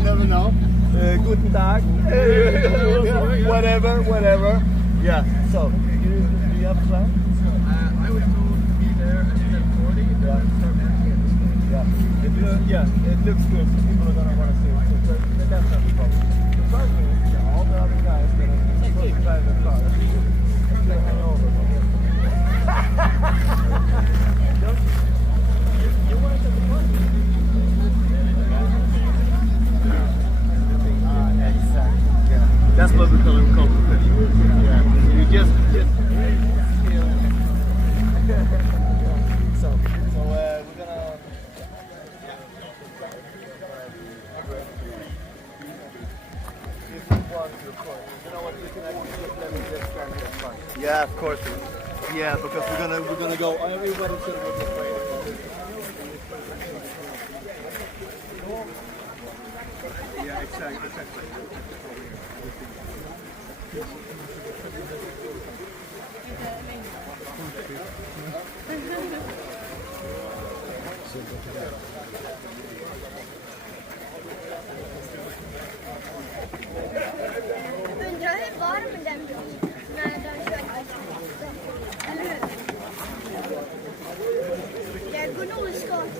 Never know. Guten Tag. Whatever. Yeah. So, do you have a plan? I was told to be there at 10:40. Yeah. It looks good. People are gonna want to see it. So that's not the problem. The first thing is all the other guys that are supposed to drive the car. Let's get a hangover. You want to take the car? Exactly. Yeah. That's what we call it competition. Yeah. You just so we're gonna yeah, of course. Yeah, because we're gonna go. Everybody should have been afraid. Yeah, exactly. Undrar hur varm den blir när de kör. Eller hur? Jag går nog skott.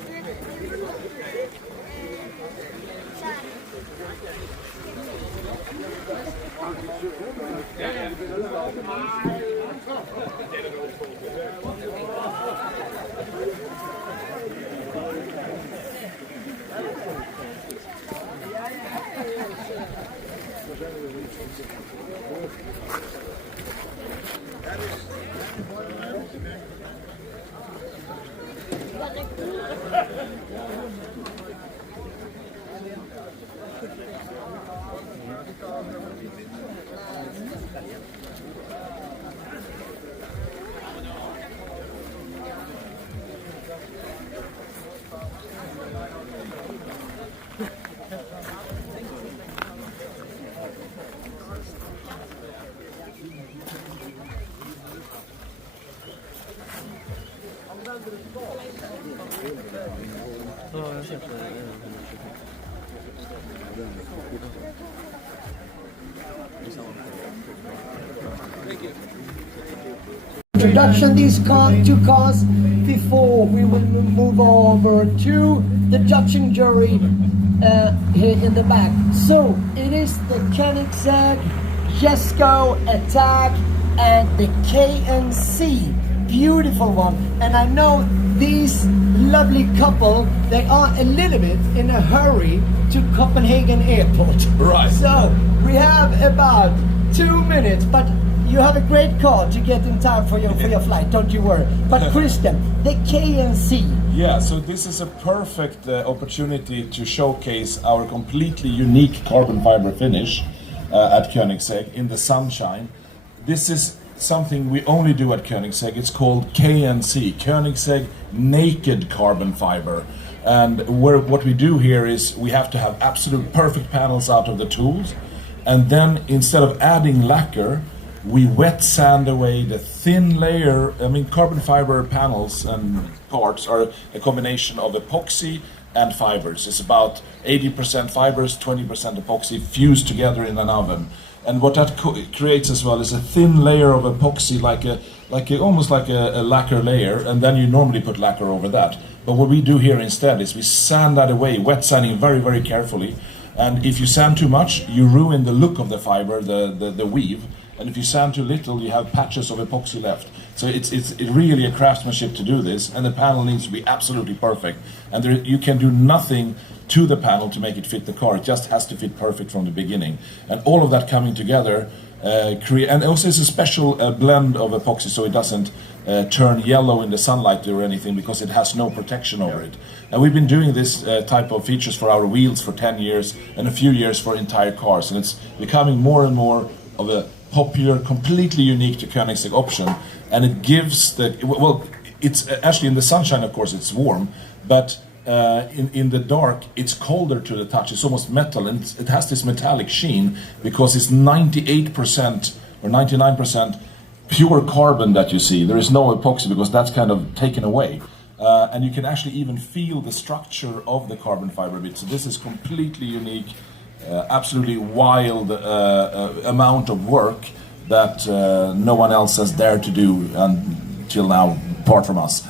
Introduction these two cars before we will move over to the judging jury here in the back. So it is the Koenigsegg, Jesko Attack and the KNC. Beautiful one. And I know these lovely couple, they are a little bit in a hurry to Copenhagen airport. Right. So we have about 2 minutes, but you have a great car to get in time for your flight, don't you worry. But Christian, the KNC. Yeah, so this is a perfect opportunity to showcase our completely unique carbon fiber finish at Koenigsegg in the sunshine. This is something we only do at Koenigsegg. It's called KNC, Koenigsegg Naked Carbon Fiber. And what we do here is we have to have absolute perfect panels out of the tools. And then instead of adding lacquer, we wet sand away the thin layer. I mean, carbon fiber panels and parts are a combination of epoxy and fibers. It's about 80% fibers, 20% epoxy fused together in an oven. And what that creates as well is a thin layer of epoxy, almost like a lacquer layer, and then you normally put lacquer over that. But what we do here instead is we sand that away, wet sanding very, very carefully. And if you sand too much, you ruin the look of the fiber, the weave. And if you sand too little, you have patches of epoxy left. So it's really a craftsmanship to do this, and the panel needs to be absolutely perfect. And you can do nothing to the panel to make it fit the car. It just has to fit perfect from the beginning. And all of that coming together, and also it's a special blend of epoxy, so it doesn't turn yellow in the sunlight or anything, because it has no protection over it. And we've been doing this type of features for our wheels for 10 years and a few years for entire cars. And it's becoming more and more of a popular, completely unique to Koenigsegg option. And it gives it's actually in the sunshine, of course, it's warm, but in the dark, it's colder to the touch. It's almost metal, and it has this metallic sheen because it's 98% or 99% pure carbon that you see. There is no epoxy because that's kind of taken away. And you can actually even feel the structure of the carbon fiber bit. So this is completely unique, absolutely wild amount of work that no one else has dared to do until now, apart from us.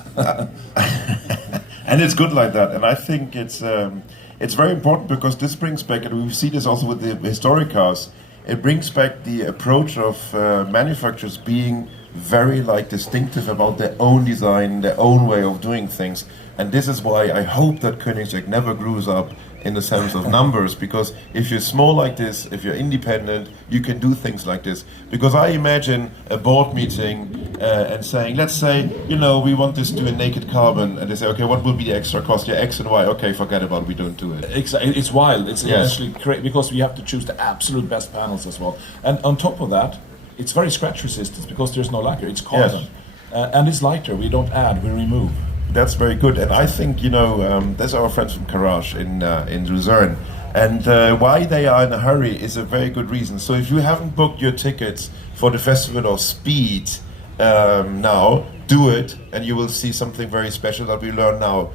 And it's good like that, and I think it's very important because this brings back, and we see this also with the historic cars, it brings back the approach of manufacturers being very distinctive about their own design, their own way of doing things. And this is why I hope that Koenigsegg never grows up in the sense of numbers, because if you're small like this, if you're independent, you can do things like this. Because I imagine a board meeting and saying, let's say, we want this to do a naked carbon, and they say, okay, what will be the extra cost? Yeah, X and Y. Okay, forget about it, we don't do it. It's wild. It's actually great because we have to choose the absolute best panels as well. And on top of that, it's very scratch resistant because there's no lacquer. It's carbon, and it's lighter. We don't add, we remove. That's very good, and I think there's our friends from Garage in Luzerne, and why they are in a hurry is a very good reason. So if you haven't booked your tickets for the Festival of Speed now, do it, and you will see something very special that we learn now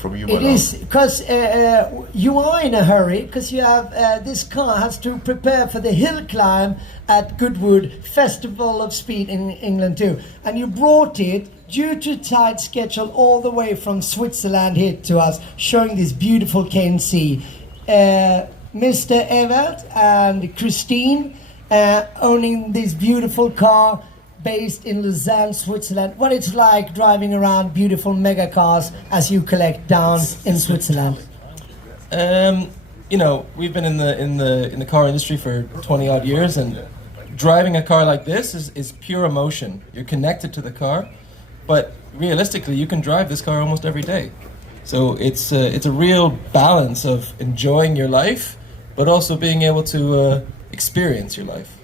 from you. It is because you are in a hurry because you have this car has to prepare for the hill climb at Goodwood Festival of Speed in England too, and you brought it due to tight schedule all the way from Switzerland here to us, showing this beautiful KNC. Mr. Evert and Christine owning this beautiful car based in Lausanne, Switzerland. What it's like driving around beautiful mega cars as you collect down in Switzerland. We've been in the car industry for 20 odd years, and driving a car like this is pure emotion. You're connected to the car. But realistically, you can drive this car almost every day. So it's a real balance of enjoying your life, but also being able to experience your life.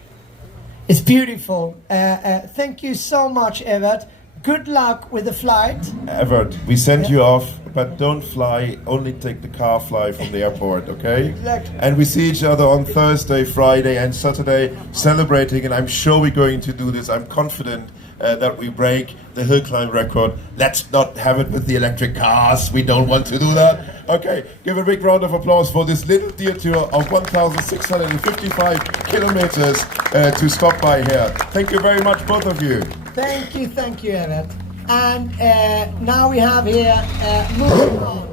It's beautiful. Thank you so much, Evert. Good luck with the flight. Evert, we send you off, but don't fly. Only take the car fly from the airport, okay? Exactly. And we see each other on Thursday, Friday, and Saturday celebrating, and I'm sure we're going to do this. I'm confident that we break the hill climb record. Let's not have it with the electric cars. We don't want to do that. Okay, give a big round of applause for this little detour of 1,655 kilometers to stop by here. Thank you very much, both of you. Thank you, Evert. And now we have here moving on.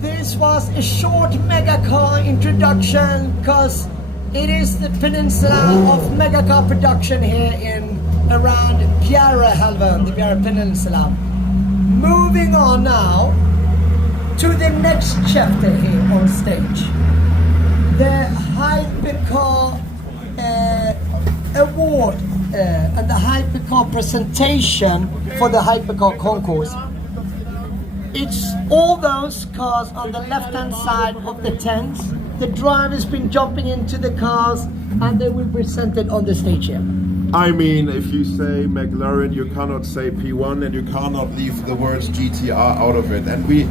This was a short megacar introduction because it is the peninsula of megacar production here in around Bjärehalvön, the Bjäre Peninsula. Moving on now to the next chapter here on stage. The hypercar award and the hypercar presentation for the hypercar concourse. It's all those cars on the left-hand side of the tents. The driver's been jumping into the cars and they will be presented on the stage here. I mean, if you say McLaren, you cannot say P1 and you cannot leave the words GTR out of it. And as we